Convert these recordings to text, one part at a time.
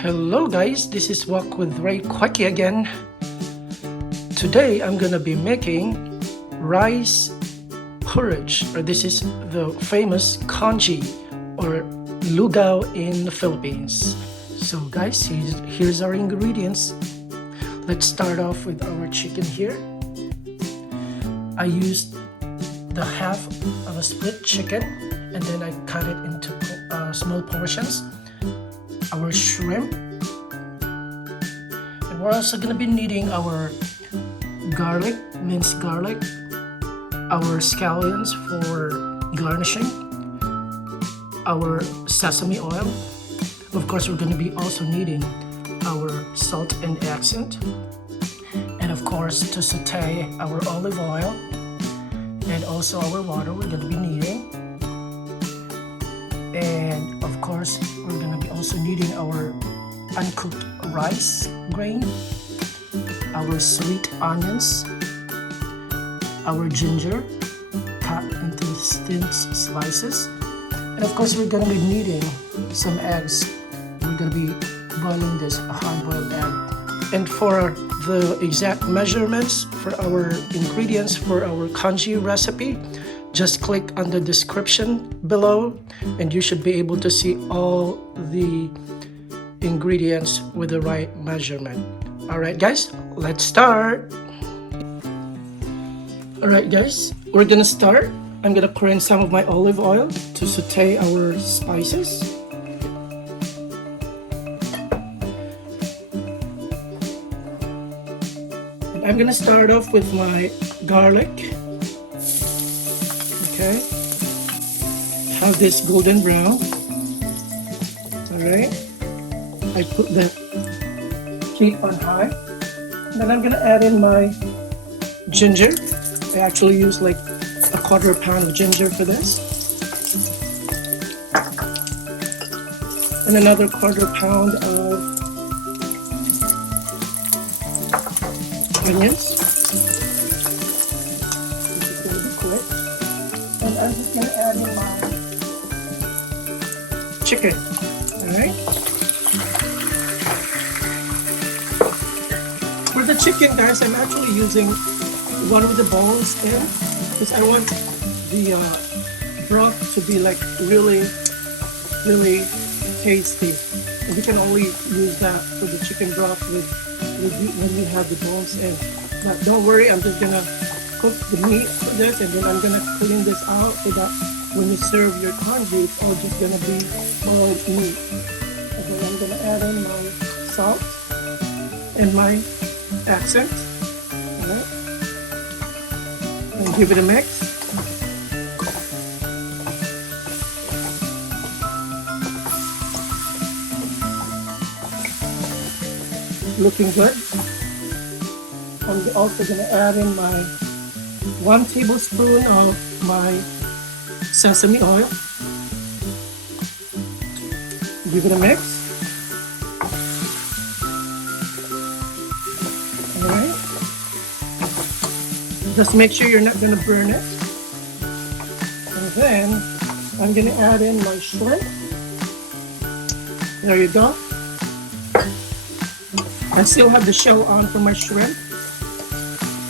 Hello guys, this is Walk with Ray Quacky again. Today I'm gonna be making rice porridge, or this is the famous congee or lugaw in the Philippines. So guys, here's our ingredients. Let's start off with our chicken here. I used the half of a split chicken and then I cut it into small portions. Our shrimp, and we're also going to be needing our garlic, minced garlic, our scallions for garnishing, our sesame oil. Of course, we're going to be also needing our salt and accent, and of course to saute our olive oil, and also our water we're going to be needing. And of course, we're going to be also needing our uncooked rice grain, our sweet onions, our ginger cut into thin slices, and of course, we're going to be needing some eggs. We're going to be boiling this hard-boiled egg. And for the exact measurements for our ingredients for our congee recipe, just click on the description below and you should be able to see all the ingredients with the right measurement. Alright guys, let's start. Alright guys, we're gonna start. I'm gonna pour in some of my olive oil to saute our spices. And I'm gonna start off with my garlic. Okay, have this golden brown. All right, I put the heat on high. Then I'm gonna add in my ginger. I actually use like a quarter pound of ginger for this, and another quarter pound of onions. And I'm just going to add in my chicken. Alright. For the chicken, guys, I'm actually using one of the bones in because I want the broth to be like really tasty. And we can only use that for the chicken broth when we have the bones in. But don't worry, I'm just going to cook the meat for this, and then I'm gonna clean this out so that when you serve your congee, it's all just gonna be boiled meat. And then I'm gonna add in my salt and my accent. Alright. And give it a mix. Looking good. I'm also gonna add in my 1 tablespoon of my sesame oil. Give it a mix. Alright. Just make sure you're not going to burn it. And then I'm going to add in my shrimp. There you go. I still have the shell on for my shrimp,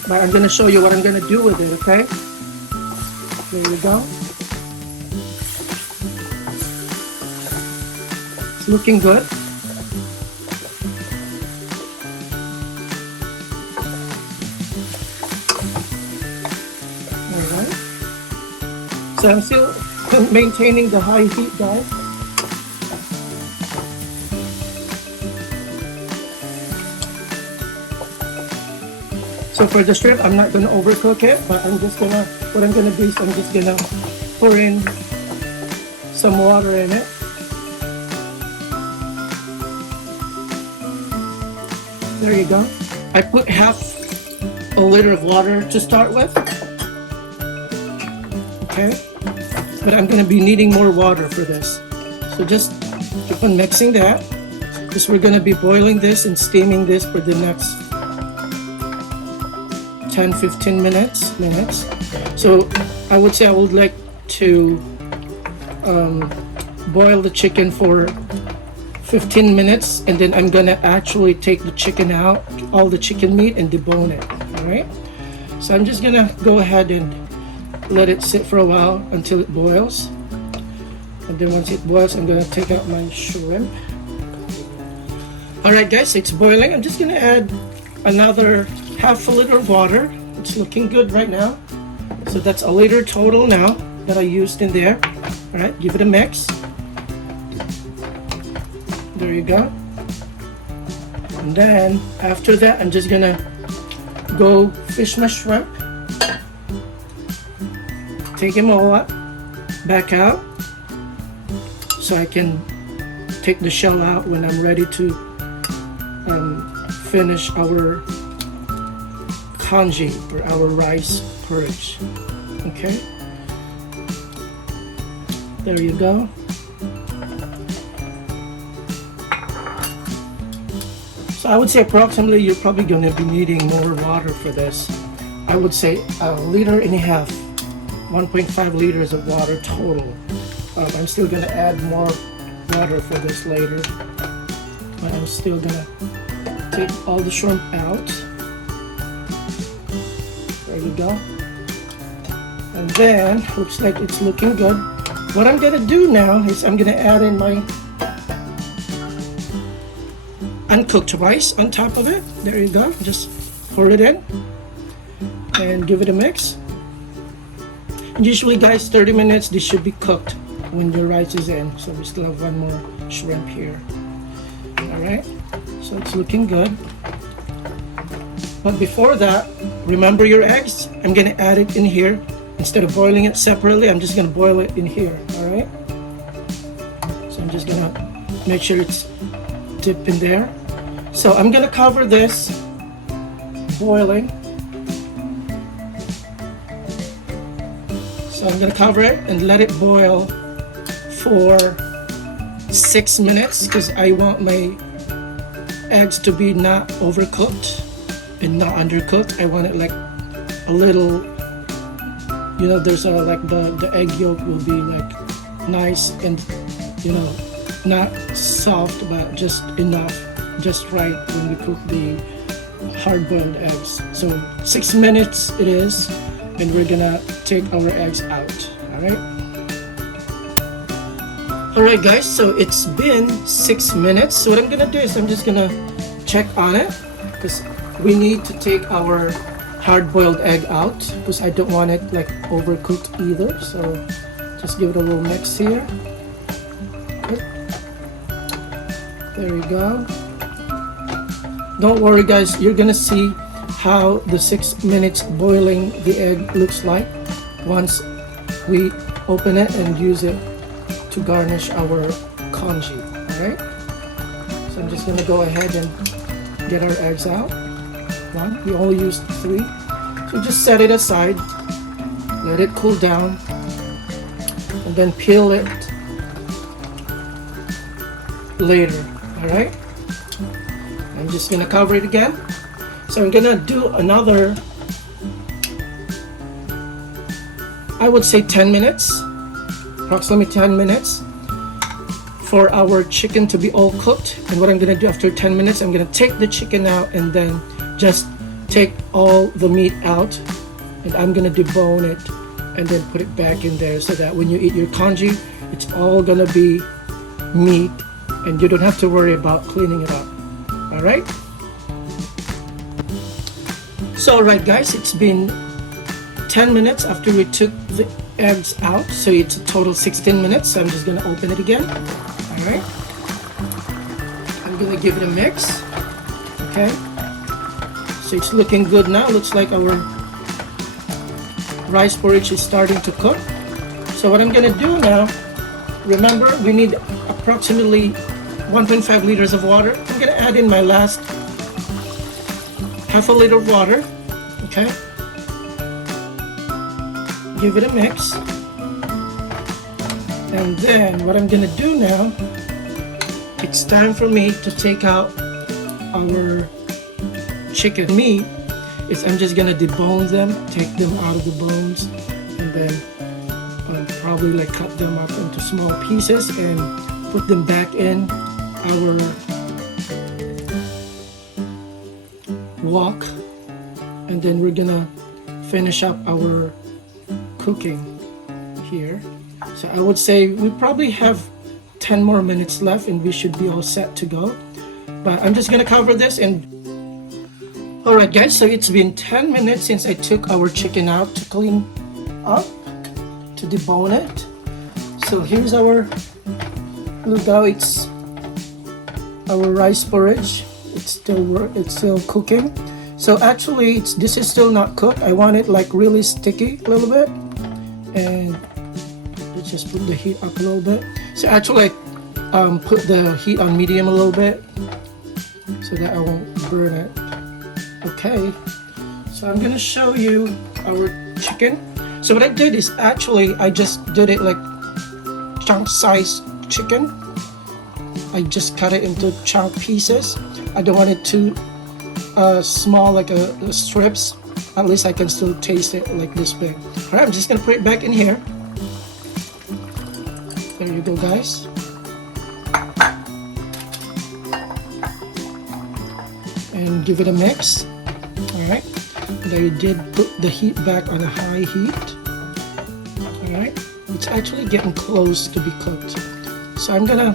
but I'm going to show you what I'm going to do with it, okay? There you go. It's looking good. Alright. So I'm still maintaining the high heat, guys. So for the shrimp, I'm not going to overcook it, but what I'm going to do is I'm just going to pour in some water in it. There you go. I put half a liter of water to start with. Okay. But I'm going to be needing more water for this. So just keep on mixing that, because we're going to be boiling this and steaming this for the next 10-15 minutes. So I would say I would like to boil the chicken for 15 minutes, and then I'm gonna actually take the chicken out, all the chicken meat, and debone it. All right, so I'm just gonna go ahead and let it sit for a while until it boils, and then once it boils, I'm gonna take out my shrimp. All right, guys, it's boiling. I'm just gonna add another half a liter of water. It's looking good right now, so that's a liter total now that I used in there. All right, give it a mix. There you go. And then after that, I'm just gonna go fish my shrimp, take them all up, back out, so I can take the shell out when I'm ready to finish our congee, or our rice porridge. Okay, there you go. So I would say approximately you're probably going to be needing more water for this. I would say 1.5 liters, 1.5 liters of water total. I'm still going to add more water for this later, but I'm still going to take all the shrimp out. There you go. And then, looks like it's looking good. What I'm going to do now is I'm going to add in my uncooked rice on top of it. There you go. Just pour it in and give it a mix. And usually, guys, 30 minutes this should be cooked when your rice is in. So we still have one more shrimp here. All right, so it's looking good. But before that, remember your eggs. I'm gonna add it in here. Instead of boiling it separately, I'm just gonna boil it in here. All right, so I'm just gonna make sure it's dipped in there. So I'm gonna cover this boiling. So I'm gonna cover it and let it boil for 6 minutes, because I want my eggs to be not overcooked and not undercooked. I want it like a little, you know, there's a like the egg yolk will be like nice and, you know, not soft, but just enough, just right when we cook the hard-boiled eggs. So 6 minutes it is, and we're gonna take our eggs out. All right guys, so it's been 6 minutes. So what I'm gonna do is I'm just gonna check on it, because we need to take our hard-boiled egg out, because I don't want it like overcooked either. So just give it a little mix here. Okay. There you go. Don't worry guys, you're gonna see how the 6 minutes boiling the egg looks like once we open it and use it to garnish our congee. All right, so I'm just gonna go ahead and get our eggs out. One, we only used 3, so just set it aside, let it cool down, and then peel it later. All right, I'm just gonna cover it again. So I'm gonna do another, I would say 10 minutes, approximately 10 minutes for our chicken to be all cooked. And what I'm gonna do after 10 minutes, I'm gonna take the chicken out and then just take all the meat out, and I'm gonna debone it and then put it back in there, so that when you eat your congee, it's all gonna be meat and you don't have to worry about cleaning it up. All right, so all right guys, it's been 10 minutes after we took the eggs out, so it's a total 16 minutes. So I'm just gonna open it again. All right, I'm gonna give it a mix. Okay, so it's looking good now. Looks like our rice porridge is starting to cook. So what I'm gonna do now, remember we need approximately 1.5 liters of water. I'm gonna add in my last half a liter of water. Okay, give it a mix, and then what I'm gonna do now, it's time for me to take out our chicken meat. I'm just gonna debone them, take them out of the bones, and then probably like cut them up into small pieces and put them back in our wok, and then we're gonna finish up our cooking here. So I would say we probably have 10 more minutes left and we should be all set to go. But I'm just gonna cover this and alright guys, so it's been 10 minutes since I took our chicken out to clean up, to debone it. So here's our lugaw. It's our rice porridge. It's still cooking. So actually this is still not cooked. I want it like really sticky a little bit, and let's just put the heat up a little bit. So actually I put the heat on medium a little bit so that I won't burn it. Okay, so I'm gonna show you our chicken. So what I did is actually I just did it like chunk size chicken. I just cut it into chunk pieces. I don't want it too small, like a strips. At least I can still taste it like this big. Alright, I'm just gonna put it back in here. There you go guys. And give it a mix. Alright, there you did put the heat back on a high heat. Alright, it's actually getting close to be cooked. So I'm gonna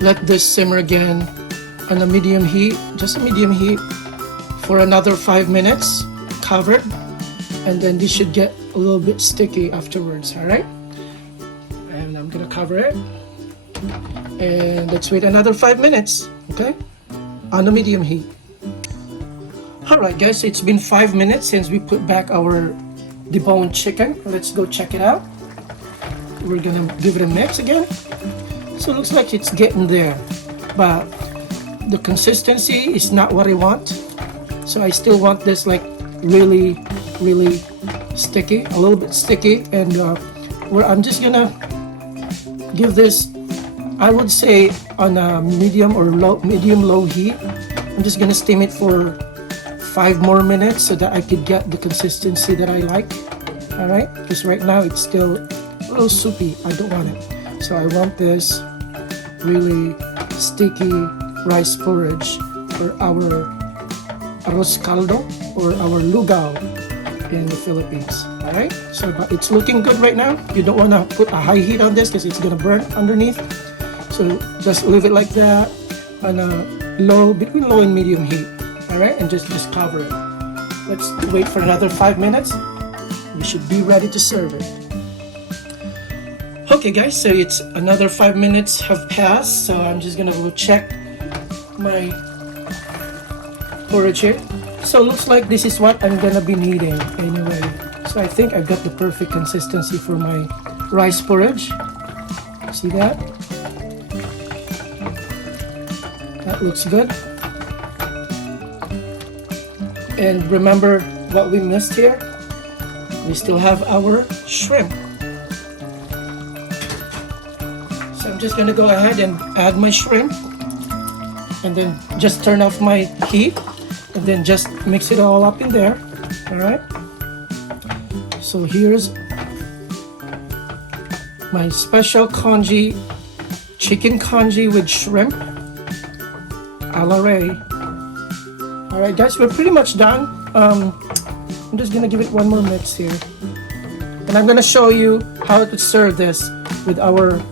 let this simmer again on a medium heat, just a medium heat, for another 5 minutes, covered, and then this should get a little bit sticky afterwards. Alright, and I'm gonna cover it, and let's wait another 5 minutes, okay, on a medium heat. Alright guys, it's been 5 minutes since we put back our deboned chicken. Let's go check it out. We're gonna give it a mix again. So it looks like it's getting there, but the consistency is not what I want. So I still want this like really sticky, a little bit sticky, and where I'm just gonna give this, I would say, on a medium low heat. I'm just gonna steam it for 5 more minutes so that I could get the consistency that I like. Alright, because right now it's still a little soupy. I don't want it. So I want this really sticky rice porridge, or our arroz caldo, or our lugaw in the Philippines. Alright, so but it's looking good right now. You don't want to put a high heat on this because it's gonna burn underneath. So just leave it like that on a between low and medium heat. Alright, and just cover it. Let's wait for another 5 minutes. We should be ready to serve it. Okay guys, so it's another 5 minutes have passed, so I'm just gonna go check my porridge here. So it looks like this is what I'm gonna be needing anyway. So I think I've got the perfect consistency for my rice porridge. See that? That looks good. And remember what we missed here? We still have our shrimp. So I'm just gonna go ahead and add my shrimp, and then just turn off my heat, and then just mix it all up in there. Alright, so here's my special congee, chicken congee with shrimp a la Ray. Alright guys, we're pretty much done. I'm just gonna give it one more mix here, and I'm gonna show you how to serve this with our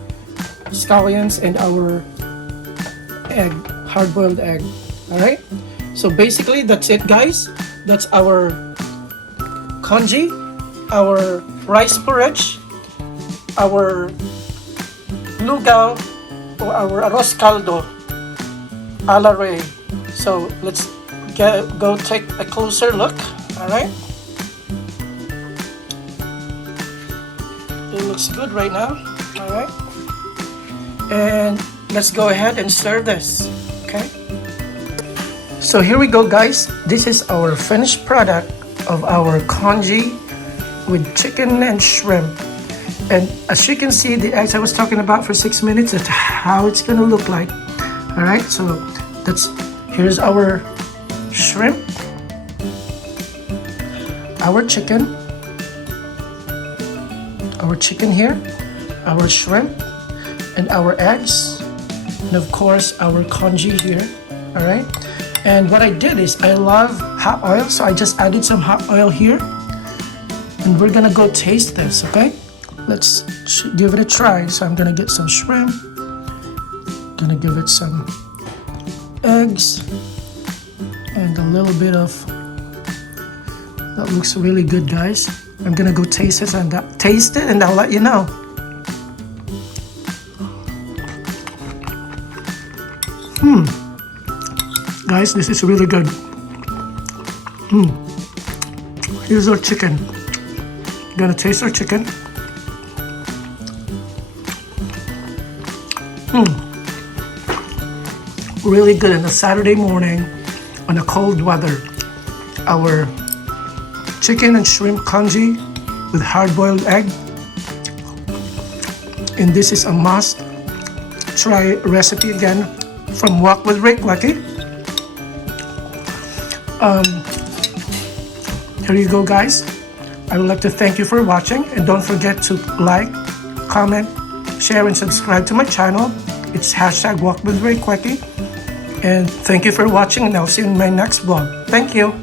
scallions and our egg, hard-boiled egg. Alright, so basically that's it guys. That's our congee, our rice porridge, our lugaw, or our arroz caldo a la Ray. So let's go take a closer look. Alright, it looks good right now. Alright, and let's go ahead and serve this. Okay, so here we go guys. This is our finished product of our congee with chicken and shrimp. And as you can see, the eggs I was talking about for 6 minutes, that's how it's gonna look like. Alright, so here's our shrimp, our chicken here, our shrimp, and our eggs. And of course, our congee here. All right. And what I did is I love hot oil, so I just added some hot oil here. And we're gonna go taste this, okay? Let's give it a try. So I'm gonna get some shrimp. Gonna give it some eggs and a little bit of, that looks really good, guys. I'm gonna go taste it and I'll let you know. Guys, this is really good. Here's our chicken. Gonna taste our chicken. Really good on a Saturday morning on a cold weather. Our chicken and shrimp congee with hard-boiled egg. And this is a must try recipe again from Walk with Ray Quacky. Here you go, guys. I would like to thank you for watching, and don't forget to like, comment, share, and subscribe to my channel. It's #WalkWithRayQuacky. And thank you for watching, and I'll see you in my next vlog. Thank you.